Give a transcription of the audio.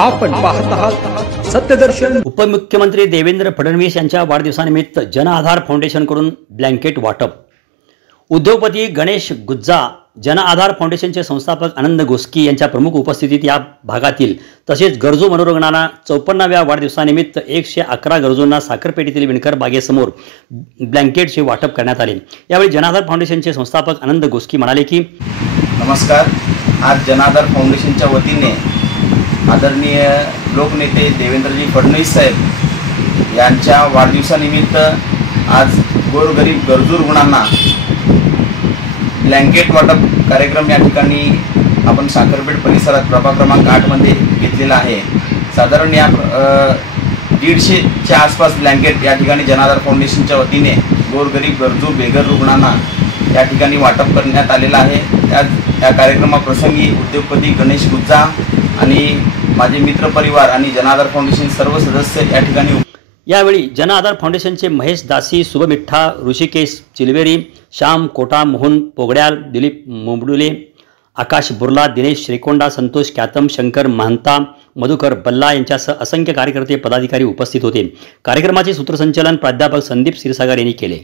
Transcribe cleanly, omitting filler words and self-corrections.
आपण पाहत आहात सत्यदर्शन। उपमुख्यमंत्री देवेंद्र फडणवीस यांच्या वाढदिवसानिमित्त जन आधार फाउंडेशन कडून ब्लँकेट वाटप। उद्योगपती गणेश गुज्जा, जन आधार फाउंडेशनचे संस्थापक आनंद गोस्की यांच्या प्रमुख उपस्थितीत या भागातील तसेच गरजू मनोरुग्णांना 54व्या वाढदिवसानिमित्त 111 गरजूंना साखरपेठेतील विणकर बागेसमोर ब्लँकेटचे वाटप करण्यात आले। यावेळी जन आधार फाउंडेशनचे संस्थापक आनंद गोस्की म्हणाले की नमस्कार, आज जन आधार फाउंडेशनच्या वतीने आदरणीय लोकनेते देवेंद्रजी फडणवीस साहेब यांच्या वाढदिवसानिमित्त आज गोरगरीब गरजू रुग्णांना ब्लँकेट वाटप कार्यक्रम या ठिकाणी आपण साखरपेठ परिसरात प्रभाग क्रमांक 8 मध्ये घेतलेला आहे। साधारण या 150च्या आसपास ब्लँकेट या ठिकाणी जन आधार फाउंडेशनच्या वतीने गोरगरीब गरजू बेघर रुग्णांना या ठिकाणी वाटप करण्यात आलेला आहे। या कार्यक्रमाप्रसंगी उद्योगपती गणेश गुज्जा आणि माझे मित्र परिवार आणि जन आधार फाउंडेशन सर्व सदस्य या ठिकाणी। यावेळी जन आधार फाउंडेशनचे महेश दासी, शुभमिठ्ठा, ऋषिकेश चिलवेरी, श्याम कोटा, मोहन पोगड्याल, दिलीप मोबडुले, आकाश बुर्ला, दिनेश श्रीकोंडा, संतोष क्यातम, शंकर महंता, मधुकर बल्ला यांच्यासह असंख्य कार्यकर्ते पदाधिकारी उपस्थित होते। कार्यक्रमाचे सूत्रसंचालन प्राध्यापक संदीप क्षीरसागर यांनी केले।